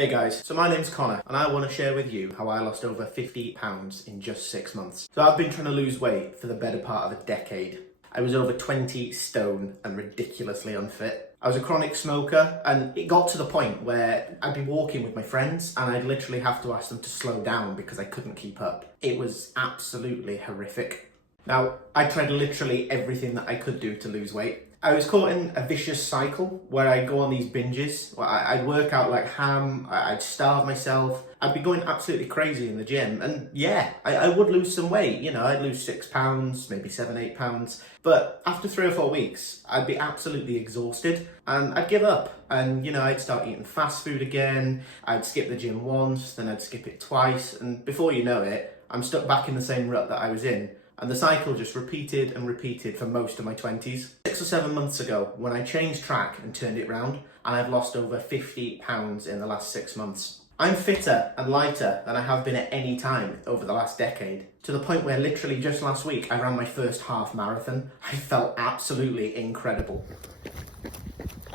Hey guys, so my name's Connor and I want to share with you how I lost over 50 pounds in just 6 months. So I've been trying to lose weight for the better part of a decade. I was over 20 stone and ridiculously unfit. I was a chronic smoker and it got to the point where I'd be walking with my friends and I'd literally have to ask them to slow down because I couldn't keep up. It was absolutely horrific. Now, I tried literally everything that I could do to lose weight. I was caught in a vicious cycle where I'd go on these binges, where I'd work out like ham, I'd starve myself, I'd be going absolutely crazy in the gym. And yeah, I would lose some weight, I'd lose 6 pounds, maybe 7, 8 pounds. But after 3 or 4 weeks, I'd be absolutely exhausted and I'd give up. And I'd start eating fast food again, I'd skip the gym once, then I'd skip it twice. And before you know it, I'm stuck back in the same rut that I was in. And the cycle just repeated and repeated for most of my 20s. 6 or 7 months ago, when I changed track and turned it round, and I've lost over 50 pounds in the last 6 months. I'm fitter and lighter than I have been at any time over the last decade, to the point where literally just last week I ran my first half marathon. I felt absolutely incredible.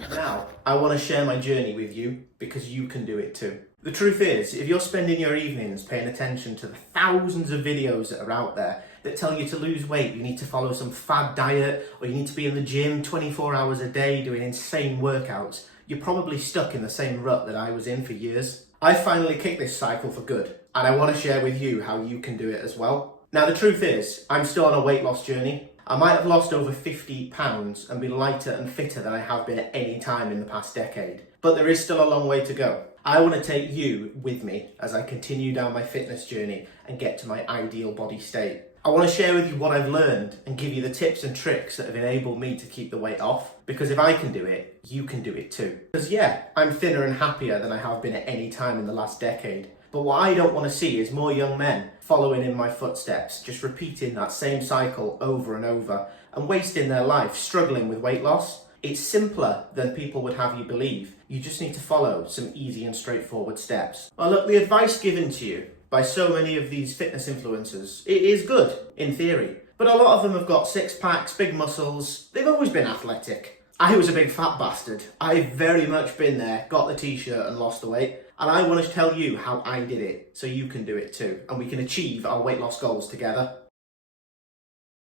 Now, I want to share my journey with you because you can do it too. The truth is, if you're spending your evenings paying attention to the thousands of videos that are out there that tell you to lose weight, you need to follow some fad diet, or you need to be in the gym 24 hours a day doing insane workouts, you're probably stuck in the same rut that I was in for years. I finally kicked this cycle for good, and I want to share with you how you can do it as well. Now, the truth is, I'm still on a weight loss journey. I might have lost over 50 pounds and be lighter and fitter than I have been at any time in the past decade, but there is still a long way to go. I want to take you with me as I continue down my fitness journey and get to my ideal body state. I want to share with you what I've learned and give you the tips and tricks that have enabled me to keep the weight off, because if I can do it, you can do it too. Because yeah, I'm thinner and happier than I have been at any time in the last decade. But what I don't want to see is more young men following in my footsteps, just repeating that same cycle over and over and wasting their life struggling with weight loss. It's simpler than people would have you believe. You just need to follow some easy and straightforward steps. Well, look, the advice given to you by so many of these fitness influencers, it is good in theory, but a lot of them have got six packs, big muscles. They've always been athletic. I was a big fat bastard. I've very much been there, got the t-shirt and lost the weight. And I want to tell you how I did it, so you can do it too, and we can achieve our weight loss goals together.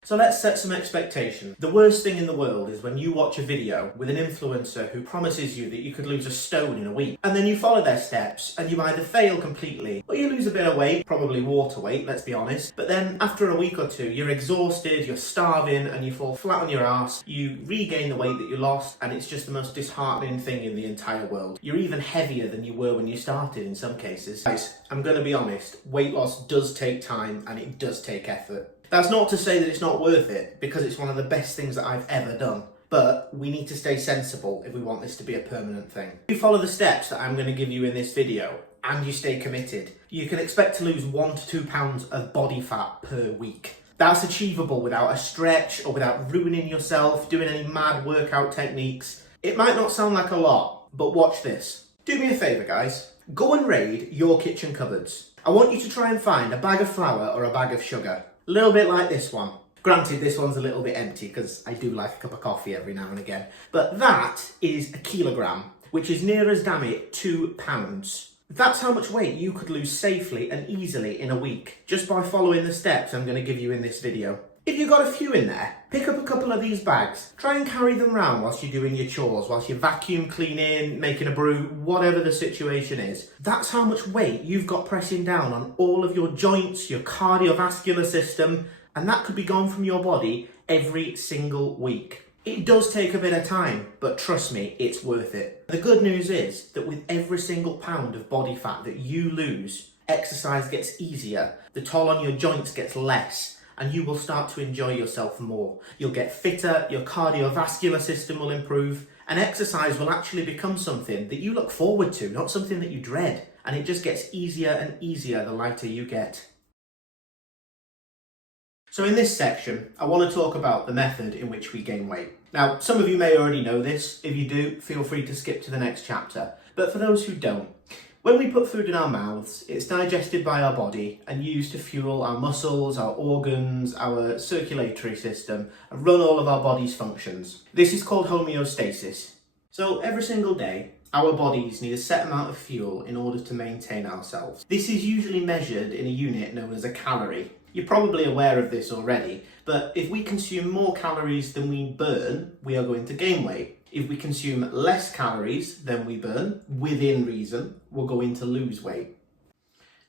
So let's set some expectations. The worst thing in the world is when you watch a video with an influencer who promises you that you could lose a stone in a week, and then you follow their steps and you either fail completely or you lose a bit of weight, probably water weight, let's be honest, but then after a week or two you're exhausted, you're starving and you fall flat on your ass, you regain the weight that you lost, and it's just the most disheartening thing in the entire world. You're even heavier than you were when you started in some cases. Guys, I'm going to be honest, weight loss does take time and it does take effort. That's not to say that it's not worth it, because it's one of the best things that I've ever done. But we need to stay sensible if we want this to be a permanent thing. If you follow the steps that I'm going to give you in this video, and you stay committed, you can expect to lose 1 to 2 pounds of body fat per week. That's achievable without a stretch or without ruining yourself, doing any mad workout techniques. It might not sound like a lot, but watch this. Do me a favour, guys. Go and raid your kitchen cupboards. I want you to try and find a bag of flour or a bag of sugar. A little bit like this one. Granted, this one's a little bit empty because I do like a cup of coffee every now and again. But that is a kilogram, which is near as damn it 2 pounds. That's how much weight you could lose safely and easily in a week, just by following the steps I'm going to give you in this video. If you've got a few in there, pick up a couple of these bags. Try and carry them around whilst you're doing your chores, whilst you're vacuum cleaning, making a brew, whatever the situation is. That's how much weight you've got pressing down on all of your joints, your cardiovascular system, and that could be gone from your body every single week. It does take a bit of time, but trust me, it's worth it. The good news is that with every single pound of body fat that you lose, exercise gets easier, the toll on your joints gets less, and you will start to enjoy yourself more. You'll get fitter, your cardiovascular system will improve, and exercise will actually become something that you look forward to, not something that you dread. And it just gets easier and easier the lighter you get. So in this section, I want to talk about the method in which we gain weight. Now, some of you may already know this. If you do, feel free to skip to the next chapter. But for those who don't, when we put food in our mouths, it's digested by our body and used to fuel our muscles, our organs, our circulatory system, and run all of our body's functions. This is called homeostasis. So every single day, Our bodies need a set amount of fuel in order to maintain ourselves. This is usually measured in a unit known as a calorie. You're probably aware of this already, but if we consume more calories than we burn, we are going to gain weight. If we consume less calories than we burn, within reason, we're going to lose weight.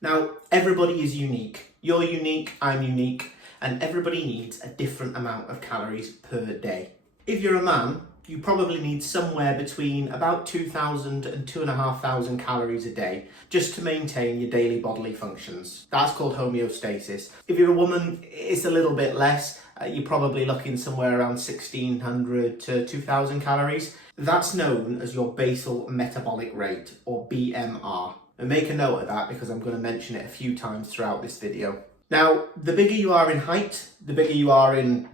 Now, everybody is unique. You're unique, I'm unique, and everybody needs a different amount of calories per day. If you're a man, you probably need somewhere between about 2,000 and 2,500 calories a day just to maintain your daily bodily functions. That's called homeostasis. If you're a woman, it's a little bit less. You're probably looking somewhere around 1,600 to 2,000 calories. That's known as your basal metabolic rate, or BMR. And make a note of that because I'm going to mention it a few times throughout this video. Now, the bigger you are in height, the bigger you are in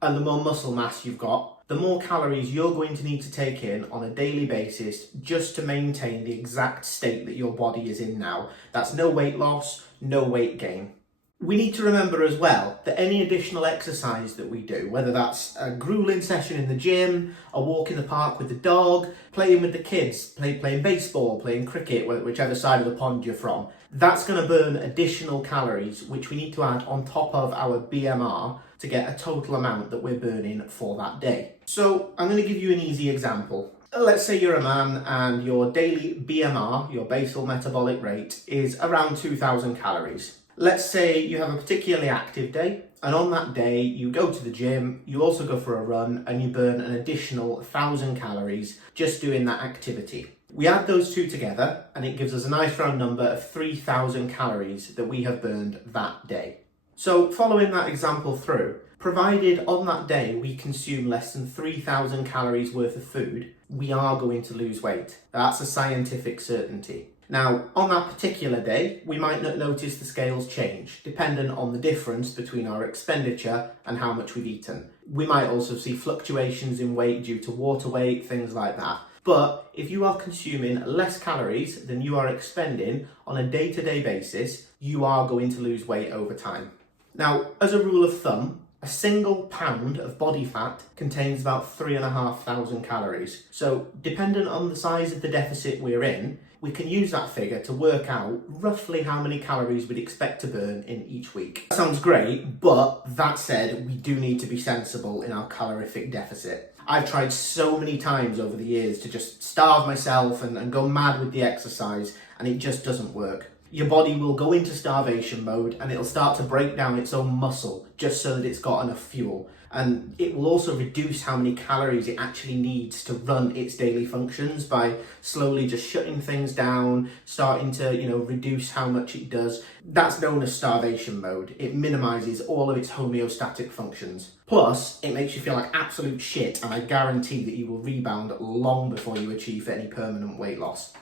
and the more muscle mass you've got, the more calories you're going to need to take in on a daily basis just to maintain the exact state that your body is in now. That's no weight loss, no weight gain. We need to remember as well that any additional exercise that we do, whether that's a grueling session in the gym, a walk in the park with the dog, playing with the kids, playing baseball, playing cricket, whichever side of the pond you're from, that's going to burn additional calories, which we need to add on top of our BMR to get a total amount that we're burning for that day. So I'm going to give you an easy example. Let's say you're a man and your daily BMR, your basal metabolic rate, is around 2,000 calories. Let's say you have a particularly active day, and on that day you go to the gym, you also go for a run, and you burn an additional 1,000 calories just doing that activity. We add those two together and it gives us a nice round number of 3,000 calories that we have burned that day. So following that example through, provided on that day we consume less than 3,000 calories worth of food, we are going to lose weight. That's a scientific certainty. Now, on that particular day, we might not notice the scales change, dependent on the difference between our expenditure and how much we've eaten. We might also see fluctuations in weight due to water weight, things like that. But if you are consuming less calories than you are expending on a day-to-day basis, you are going to lose weight over time. Now, as a rule of thumb, a single pound of body fat contains about 3,500 calories. So, dependent on the size of the deficit we're in, we can use that figure to work out roughly how many calories we'd expect to burn in each week. That sounds great, but that said, we do need to be sensible in our calorific deficit. I've tried so many times over the years to just starve myself and go mad with the exercise, and it just doesn't work. Your body will go into starvation mode and it'll start to break down its own muscle just so that it's got enough fuel. And it will also reduce how many calories it actually needs to run its daily functions by slowly just shutting things down, starting to, reduce how much it does. That's known as starvation mode. It minimizes all of its homeostatic functions. Plus, it makes you feel like absolute shit, and I guarantee that you will rebound long before you achieve any permanent weight loss.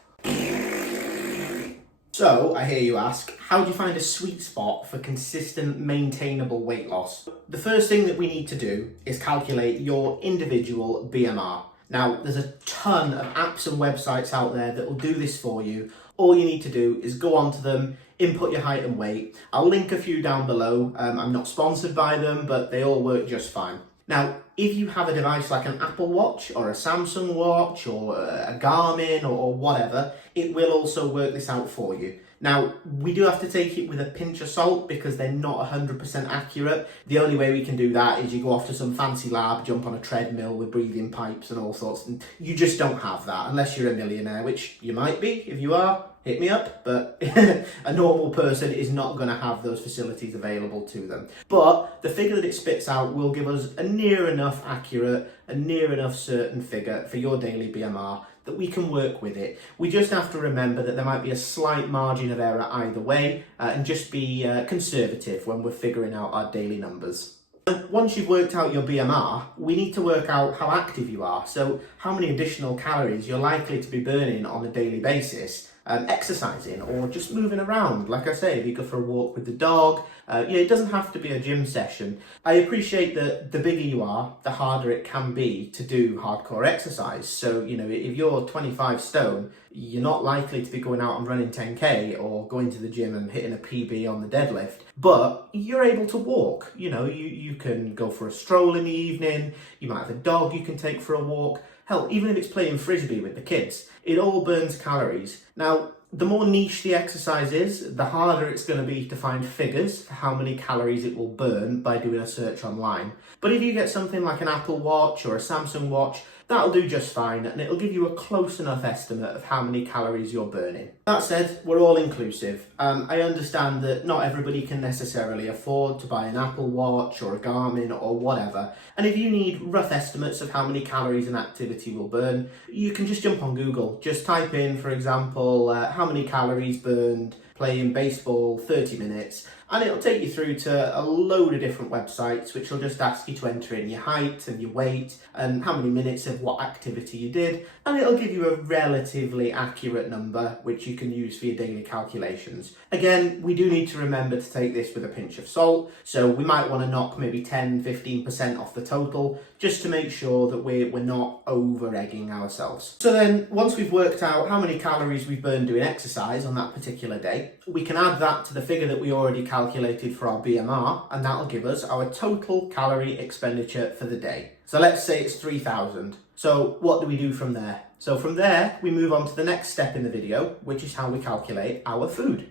So, I hear you ask, how do you find a sweet spot for consistent, maintainable weight loss? The first thing that we need to do is calculate your individual BMR. Now, there's a ton of apps and websites out there that will do this for you. All you need to do is go onto them, input your height and weight. I'll link a few down below. I'm not sponsored by them, but they all work just fine. Now, if you have a device like an Apple Watch or a Samsung Watch or a Garmin or whatever, it will also work this out for you. Now, we do have to take it with a pinch of salt because they're not 100% accurate. The only way we can do that is you go off to some fancy lab, jump on a treadmill with breathing pipes and all sorts. And you just don't have that unless you're a millionaire, which you might be. If you are, hit me up. But a normal person is not going to have those facilities available to them. But the figure that it spits out will give us a near enough accurate, a near enough certain figure for your daily BMR that we can work with it. We just have to remember that there might be a slight margin of error either way and just be conservative when we're figuring out our daily numbers. And once you've worked out your BMR, we need to work out how active you are. So how many additional calories you're likely to be burning on a daily basis. Exercising or just moving around. Like I say, if you go for a walk with the dog, it doesn't have to be a gym session. I appreciate that the bigger you are, the harder it can be to do hardcore exercise. So, if you're 25 stone, you're not likely to be going out and running 10k or going to the gym and hitting a PB on the deadlift, but you're able to walk. You can go for a stroll in the evening, you might have a dog you can take for a walk. hell, even if it's playing frisbee with the kids, it all burns calories. Now, the more niche the exercise is, the harder it's going to be to find figures for how many calories it will burn by doing a search online. But if you get something like an Apple Watch or a Samsung Watch, that'll do just fine, and it'll give you a close enough estimate of how many calories you're burning. That said, we're all inclusive. I understand that not everybody can necessarily afford to buy an Apple Watch or a Garmin or whatever, and if you need rough estimates of how many calories an activity will burn, you can just jump on Google. Just type in, for example, how many calories burned playing baseball 30 minutes, and it'll take you through to a load of different websites which will just ask you to enter in your height and your weight and how many minutes of what activity you did, and it'll give you a relatively accurate number which you can use for your daily calculations. Again, we do need to remember to take this with a pinch of salt, so we might want to knock maybe 10-15% off the total just to make sure that we're not over-egging ourselves. So then, once we've worked out how many calories we've burned doing exercise on that particular day, we can add that to the figure that we already calculated for our BMR, and that'll give us our total calorie expenditure for the day. So let's say it's 3,000. So what do we do from there? So from there, we move on to the next step in the video, which is how we calculate our food.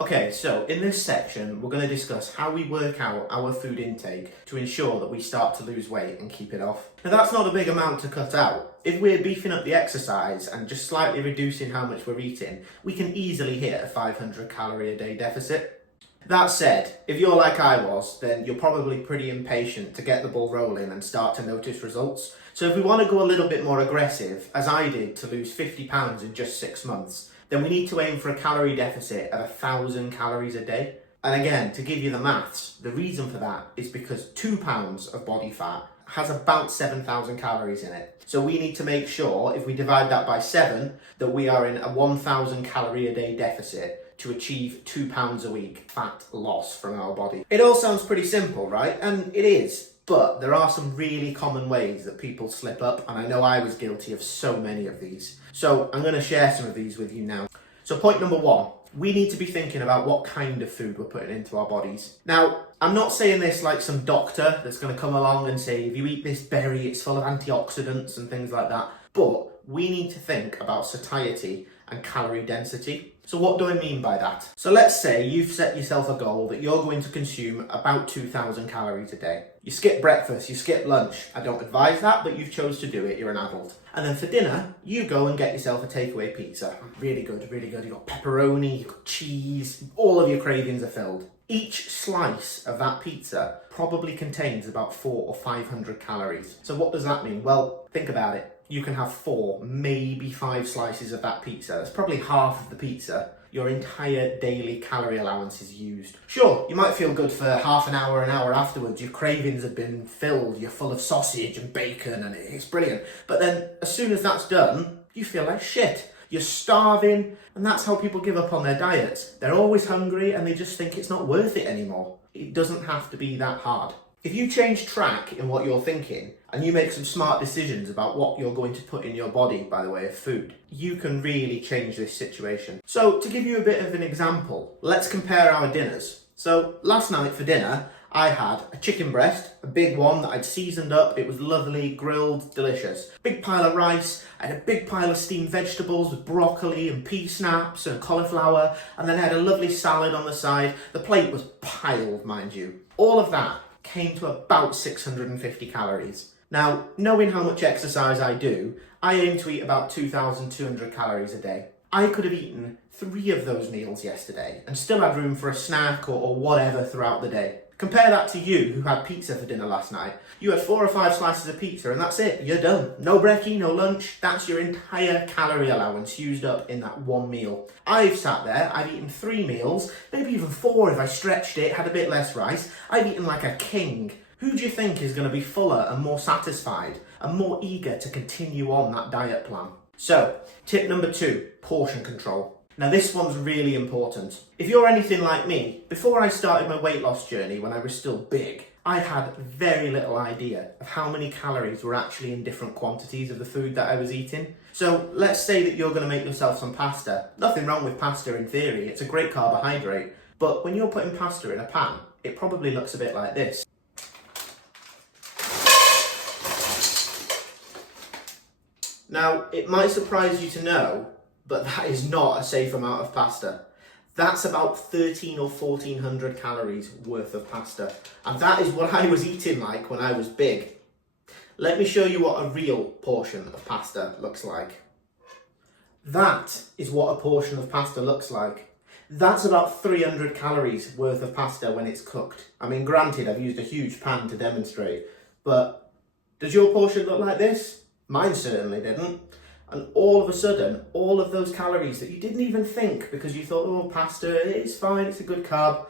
Okay, so in this section, we're going to discuss how we work out our food intake to ensure that we start to lose weight and keep it off. Now, that's not a big amount to cut out. If we're beefing up the exercise and just slightly reducing how much we're eating, we can easily hit a 500 calorie a day deficit. That said, if you're like I was, then you're probably pretty impatient to get the ball rolling and start to notice results. So if we want to go a little bit more aggressive, as I did to lose 50 pounds in just 6 months, then we need to aim for a calorie deficit of 1,000 calories a day. And again, to give you the maths, the reason for that is because 2 pounds of body fat has about 7,000 calories in it. So we need to make sure, if we divide that by 7, that we are in a 1,000 calorie a day deficit to achieve 2 pounds a week fat loss from our body. It all sounds pretty simple, right? And it is. But there are some really common ways that people slip up, and I know I was guilty of so many of these. So I'm going to share some of these with you now. So point number 1, we need to be thinking about what kind of food we're putting into our bodies. Now, I'm not saying this like some doctor that's going to come along and say, if you eat this berry, it's full of antioxidants and things like that. But we need to think about satiety and calorie density. So what do I mean by that? So let's say you've set yourself a goal that you're going to consume about 2,000 calories a day. You skip breakfast, you skip lunch. I don't advise that, but you've chose to do it. You're an adult. And then for dinner, you go and get yourself a takeaway pizza. Really good, really good. You've got pepperoni, you've got cheese, all of your cravings are filled. Each slice of that pizza probably contains about 400 or 500 calories. So what does that mean? Well, think about it. You can have 4, maybe 5 slices of that pizza. That's probably half of the pizza. Your entire daily calorie allowance is used. Sure, you might feel good for half an hour afterwards. Your cravings have been filled. You're full of sausage and bacon and it's brilliant. But then as soon as that's done, you feel like shit. You're starving, and that's how people give up on their diets. They're always hungry and they just think it's not worth it anymore. It doesn't have to be that hard. If you change track in what you're thinking and you make some smart decisions about what you're going to put in your body by the way of food, you can really change this situation. So to give you a bit of an example, let's compare our dinners. So last night for dinner, I had a chicken breast, a big one that I'd seasoned up. It was lovely, grilled, delicious. Big pile of rice. I had a big pile of steamed vegetables with broccoli and pea snaps and cauliflower. And then I had a lovely salad on the side. The plate was piled, mind you. All of that came to about 650 calories. Now, knowing how much exercise I do, I aim to eat about 2,200 calories a day. I could have eaten 3 of those meals yesterday and still had room for a snack or whatever throughout the day. Compare that to you who had pizza for dinner last night. You had 4 or 5 slices of pizza and that's it, you're done. No brekkie, no lunch, that's your entire calorie allowance used up in that one meal. I've sat there, I've eaten 3 meals, maybe even 4 if I stretched it, had a bit less rice. I've eaten like a king. Who do you think is going to be fuller and more satisfied and more eager to continue on that diet plan? So, tip number 2, portion control. Now this one's really important. If you're anything like me, before I started my weight loss journey when I was still big, I had very little idea of how many calories were actually in different quantities of the food that I was eating. So let's say that you're going to make yourself some pasta. Nothing wrong with pasta in theory, it's a great carbohydrate. But when you're putting pasta in a pan, it probably looks a bit like this. Now, it might surprise you to know, but that is not a safe amount of pasta. That's about 13 or 1400 calories worth of pasta. And that is what I was eating like when I was big. Let me show you what a real portion of pasta looks like. That is what a portion of pasta looks like. That's about 300 calories worth of pasta when it's cooked. I mean, granted, I've used a huge pan to demonstrate, but does your portion look like this? Mine certainly didn't. And all of a sudden, all of those calories that you didn't even think because you thought, oh, pasta, it's fine, it's a good carb.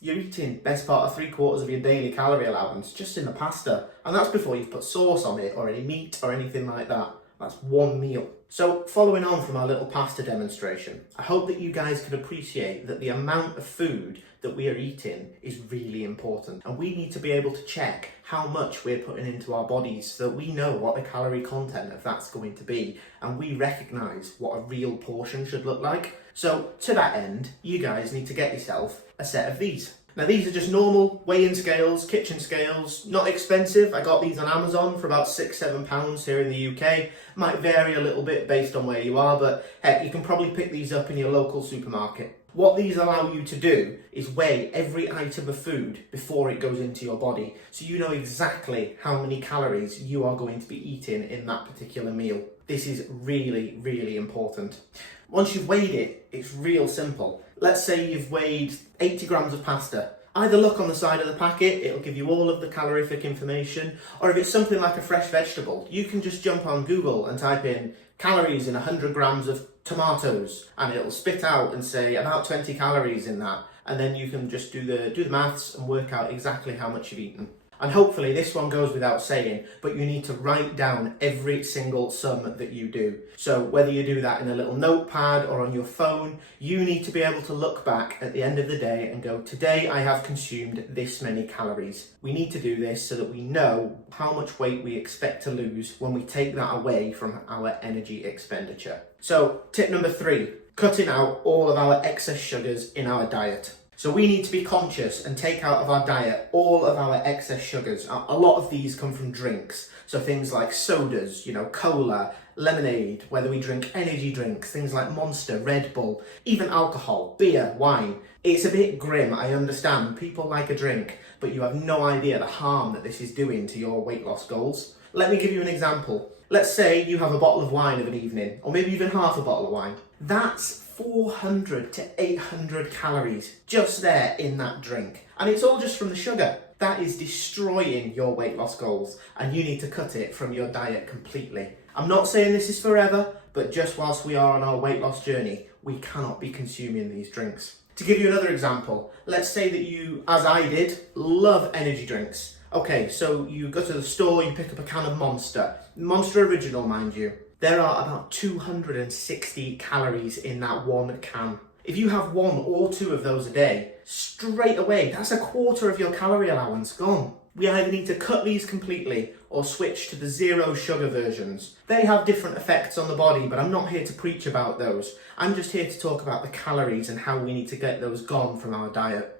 You're eating best part of 3/4 of your daily calorie allowance just in the pasta. And that's before you've put sauce on it or any meat or anything like that. That's one meal. So following on from our little pasta demonstration, I hope that you guys can appreciate that the amount of food that we are eating is really important. And we need to be able to check how much we're putting into our bodies so that we know what the calorie content of that's going to be. And we recognise what a real portion should look like. So to that end, you guys need to get yourself a set of these. Now these are just normal weigh-in scales, kitchen scales, not expensive. I got these on Amazon for about £6-7 here in the UK. Might vary a little bit based on where you are, but heck, you can probably pick these up in your local supermarket. What these allow you to do is weigh every item of food before it goes into your body, so you know exactly how many calories you are going to be eating in that particular meal. This is really, really important. Once you've weighed it, it's real simple. Let's say you've weighed 80 grams of pasta. Either look on the side of the packet, it'll give you all of the calorific information, or if it's something like a fresh vegetable, you can just jump on Google and type in calories in 100 grams of tomatoes, and it'll spit out and say about 20 calories in that, and then you can just do the maths and work out exactly how much you've eaten. And hopefully this one goes without saying, but you need to write down every single sum that you do. So whether you do that in a little notepad or on your phone, you need to be able to look back at the end of the day and go, today I have consumed this many calories. We need to do this so that we know how much weight we expect to lose when we take that away from our energy expenditure. So tip number 3, cutting out all of our excess sugars in our diet. So we need to be conscious and take out of our diet all of our excess sugars. A lot of these come from drinks. So things like sodas, cola, lemonade, whether we drink energy drinks, things like Monster, Red Bull, even alcohol, beer, wine. It's a bit grim, I understand. People like a drink, but you have no idea the harm that this is doing to your weight loss goals. Let me give you an example. Let's say you have a bottle of wine of an evening, or maybe even half a bottle of wine. That's 400 to 800 calories just there in that drink. And it's all just from the sugar. That is destroying your weight loss goals, and you need to cut it from your diet completely. I'm not saying this is forever, but just whilst we are on our weight loss journey, we cannot be consuming these drinks. To give you another example, let's say that you, as I did, love energy drinks. Okay, so you go to the store, you pick up a can of Monster Original, mind you. There are about 260 calories in that one can. If you have 1 or 2 of those a day, straight away, that's 1/4 of your calorie allowance gone. We either need to cut these completely or switch to the 0 sugar versions. They have different effects on the body, but I'm not here to preach about those. I'm just here to talk about the calories and how we need to get those gone from our diet.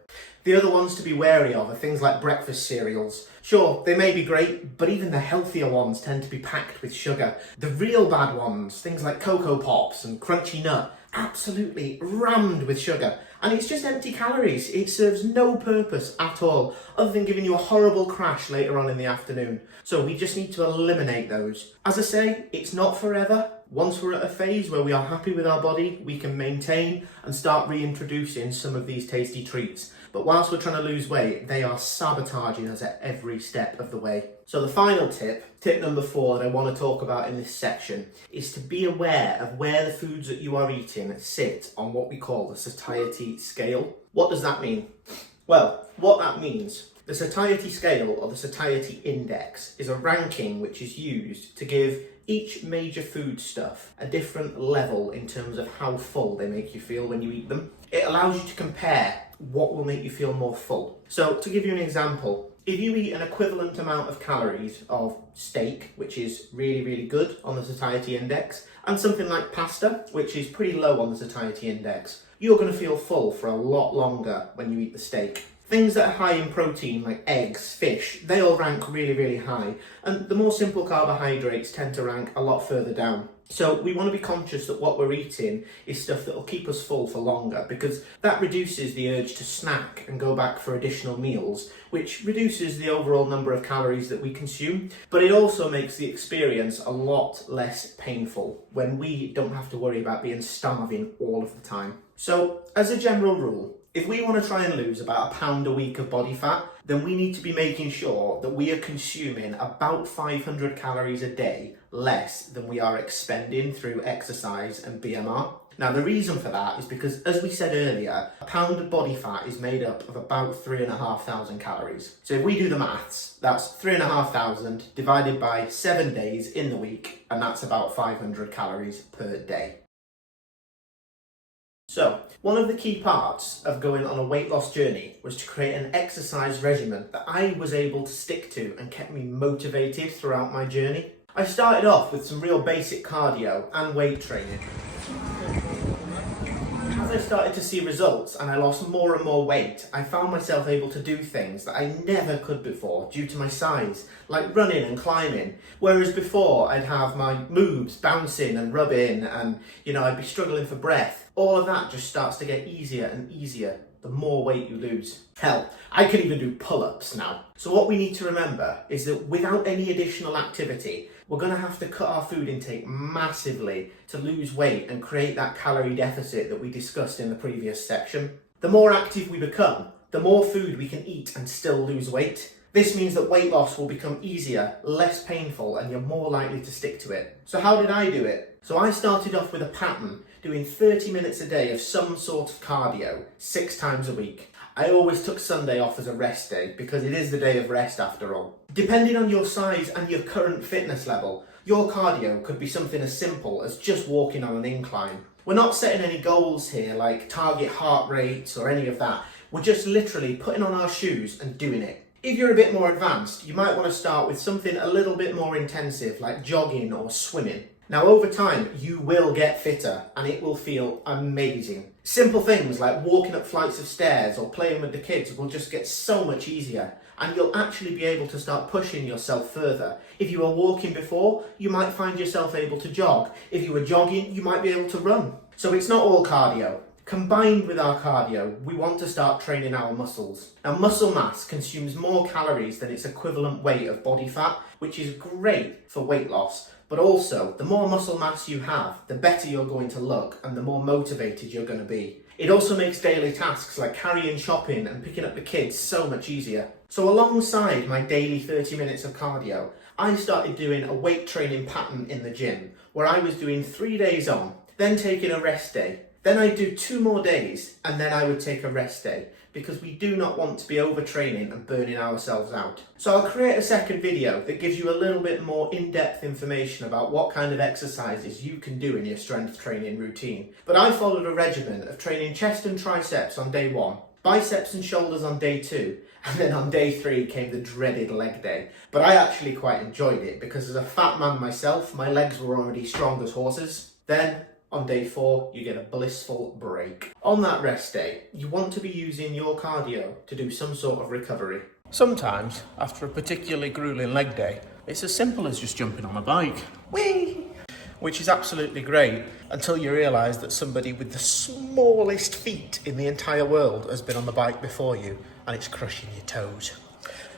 The other ones to be wary of are things like breakfast cereals. Sure, they may be great, but even the healthier ones tend to be packed with sugar. The real bad ones, things like Cocoa Pops and Crunchy Nut, absolutely rammed with sugar. And it's just empty calories. It serves no purpose at all, other than giving you a horrible crash later on in the afternoon. So we just need to eliminate those. As I say, it's not forever. Once we're at a phase where we are happy with our body, we can maintain and start reintroducing some of these tasty treats. But whilst we're trying to lose weight, they are sabotaging us at every step of the way. So the final tip number 4 that I want to talk about in this section, is to be aware of where the foods that you are eating sit on what we call the satiety scale. What does that mean? Well, what that means, the satiety scale or the satiety index is a ranking which is used to give each major foodstuff a different level in terms of how full they make you feel when you eat them. It allows you to compare what will make you feel more full. So to give you an example, if you eat an equivalent amount of calories of steak, which is really, really good on the satiety index, and something like pasta, which is pretty low on the satiety index, you're going to feel full for a lot longer when you eat the steak. Things that are high in protein, like eggs, fish, they all rank really, really high. And the more simple carbohydrates tend to rank a lot further down. So we want to be conscious that what we're eating is stuff that will keep us full for longer, because that reduces the urge to snack and go back for additional meals, which reduces the overall number of calories that we consume. But it also makes the experience a lot less painful when we don't have to worry about being starving all of the time. So as a general rule, if we want to try and lose about £1 a week of body fat, then we need to be making sure that we are consuming about 500 calories a day less than we are expending through exercise and BMR. Now, the reason for that is because, as we said earlier, a pound of body fat is made up of about 3,500 calories. So if we do the maths, that's 3,500 divided by 7 days in the week, and that's about 500 calories per day. So, one of the key parts of going on a weight loss journey was to create an exercise regimen that I was able to stick to and kept me motivated throughout my journey. I started off with some real basic cardio and weight training. As I started to see results and I lost more and more weight, I found myself able to do things that I never could before due to my size, like running and climbing. Whereas before I'd have my moves bouncing and rubbing and, I'd be struggling for breath. All of that just starts to get easier and easier the more weight you lose. Hell, I can even do pull-ups now. So what we need to remember is that without any additional activity, we're going to have to cut our food intake massively to lose weight and create that calorie deficit that we discussed in the previous section. The more active we become, the more food we can eat and still lose weight. This means that weight loss will become easier, less painful, and you're more likely to stick to it. So how did I do it? So I started off with a pattern, doing 30 minutes a day of some sort of cardio, 6 times a week. I always took Sunday off as a rest day because it is the day of rest after all. Depending on your size and your current fitness level, your cardio could be something as simple as just walking on an incline. We're not setting any goals here like target heart rates or any of that. We're just literally putting on our shoes and doing it. If you're a bit more advanced, you might want to start with something a little bit more intensive like jogging or swimming. Now, over time, you will get fitter and it will feel amazing. Simple things like walking up flights of stairs or playing with the kids will just get so much easier, and you'll actually be able to start pushing yourself further. If you were walking before, you might find yourself able to jog. If you were jogging, you might be able to run. So it's not all cardio. Combined with our cardio, we want to start training our muscles. Now, muscle mass consumes more calories than its equivalent weight of body fat, which is great for weight loss. But also, the more muscle mass you have, the better you're going to look and the more motivated you're going to be. It also makes daily tasks like carrying shopping and picking up the kids so much easier. So alongside my daily 30 minutes of cardio, I started doing a weight training pattern in the gym where I was doing 3 days on, then taking a rest day. Then I'd do 2 more days and then I would take a rest day, because we do not want to be overtraining and burning ourselves out. So I'll create a second video that gives you a little bit more in-depth information about what kind of exercises you can do in your strength training routine. But I followed a regimen of training chest and triceps on day 1, biceps and shoulders on day 2, and then on day 3 came the dreaded leg day. But I actually quite enjoyed it because as a fat man myself, my legs were already strong as horses. Then on day 4, you get a blissful break. On that rest day, you want to be using your cardio to do some sort of recovery. Sometimes, after a particularly grueling leg day, it's as simple as just jumping on a bike. Whee! Which is absolutely great until you realise that somebody with the smallest feet in the entire world has been on the bike before you and it's crushing your toes.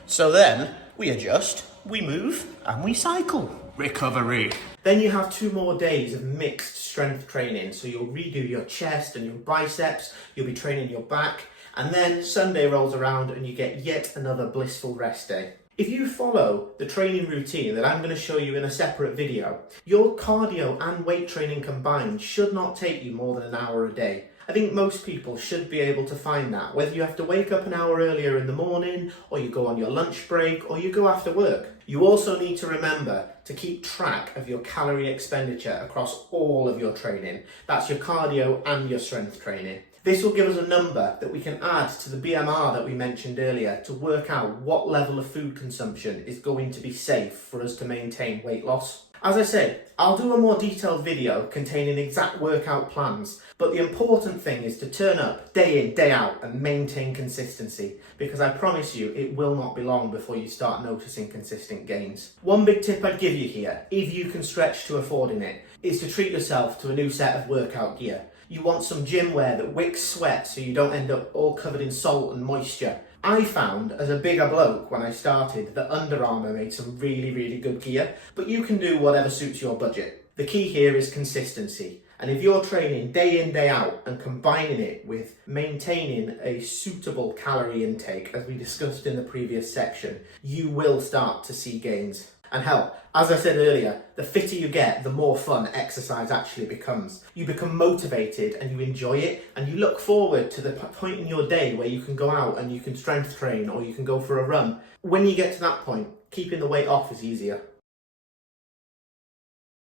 So then, we adjust, we move, and we cycle. Recovery. Then you have 2 more days of mixed strength training. So you'll redo your chest and your biceps, you'll be training your back, and then Sunday rolls around and you get yet another blissful rest day. If you follow the training routine that I'm going to show you in a separate video, your cardio and weight training combined should not take you more than an hour a day. I think most people should be able to find that, whether you have to wake up an hour earlier in the morning, or you go on your lunch break, or you go after work. You also need to remember to keep track of your calorie expenditure across all of your training. That's your cardio and your strength training. This will give us a number that we can add to the BMR that we mentioned earlier to work out what level of food consumption is going to be safe for us to maintain weight loss. As I say, I'll do a more detailed video containing exact workout plans, but the important thing is to turn up day in, day out and maintain consistency, because I promise you it will not be long before you start noticing consistent gains. One big tip I'd give you here, if you can stretch to affording it, is to treat yourself to a new set of workout gear. You want some gym wear that wicks sweat so you don't end up all covered in salt and moisture. I found, as a bigger bloke when I started, that Under Armour made some really good gear, but you can do whatever suits your budget. The key here is consistency, and if you're training day in, day out and combining it with maintaining a suitable calorie intake, as we discussed in the previous section, you will start to see gains. And hell, as I said earlier, the fitter you get, the more fun exercise actually becomes. You become motivated and you enjoy it, and you look forward to the point in your day where you can go out and you can strength train or you can go for a run. When you get to that point, keeping the weight off is easier.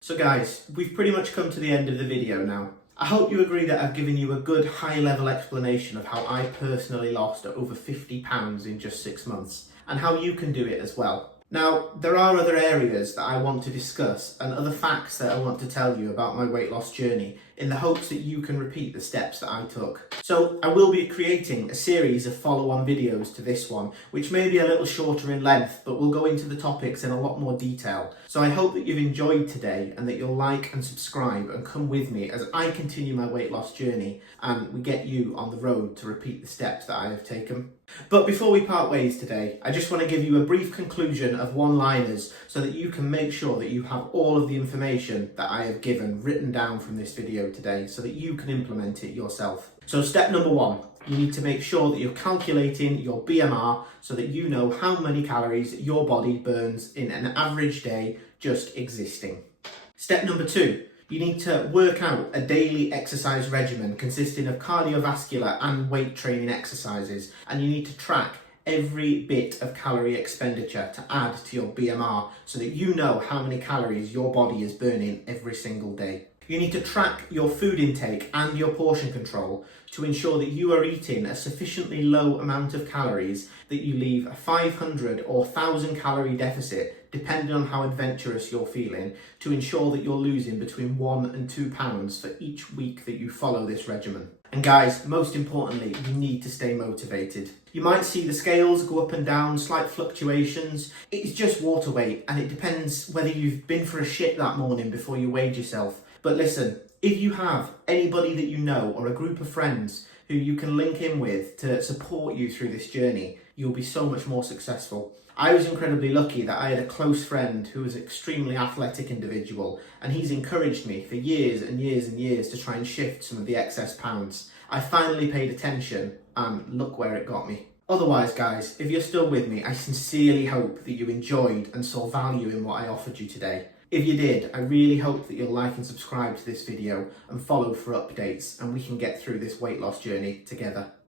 So guys, we've pretty much come to the end of the video now. I hope you agree that I've given you a good high-level explanation of how I personally lost over 50 pounds in just 6 months, and how you can do it as well. Now, there are other areas that I want to discuss and other facts that I want to tell you about my weight loss journey in the hopes that you can repeat the steps that I took. So I will be creating a series of follow-on videos to this one, which may be a little shorter in length, but we'll go into the topics in a lot more detail. So I hope that you've enjoyed today and that you'll like and subscribe and come with me as I continue my weight loss journey and we get you on the road to repeat the steps that I have taken. But before we part ways today, I just want to give you a brief conclusion of one-liners so that you can make sure that you have all of the information that I have given written down from this video today so that you can implement it yourself. So step number 1, you need to make sure that you're calculating your BMR so that you know how many calories your body burns in an average day just existing. Step number 2, you need to work out a daily exercise regimen consisting of cardiovascular and weight training exercises, and you need to track every bit of calorie expenditure to add to your BMR so that you know how many calories your body is burning every single day. You need to track your food intake and your portion control to ensure that you are eating a sufficiently low amount of calories that you leave a 500 or 1000 calorie deficit, depending on how adventurous you're feeling, to ensure that you're losing between 1 and 2 pounds for each week that you follow this regimen. And guys, most importantly, you need to stay motivated. You might see the scales go up and down, slight fluctuations. It's just water weight, and it depends whether you've been for a shit that morning before you weighed yourself. But listen, if you have anybody that you know or a group of friends who you can link in with to support you through this journey, you'll be so much more successful. I was incredibly lucky that I had a close friend who was an extremely athletic individual, and he's encouraged me for years and years and years to try and shift some of the excess pounds. I finally paid attention, and look where it got me. Otherwise, guys, if you're still with me, I sincerely hope that you enjoyed and saw value in what I offered you today. If you did, I really hope that you'll like and subscribe to this video and follow for updates, and we can get through this weight loss journey together.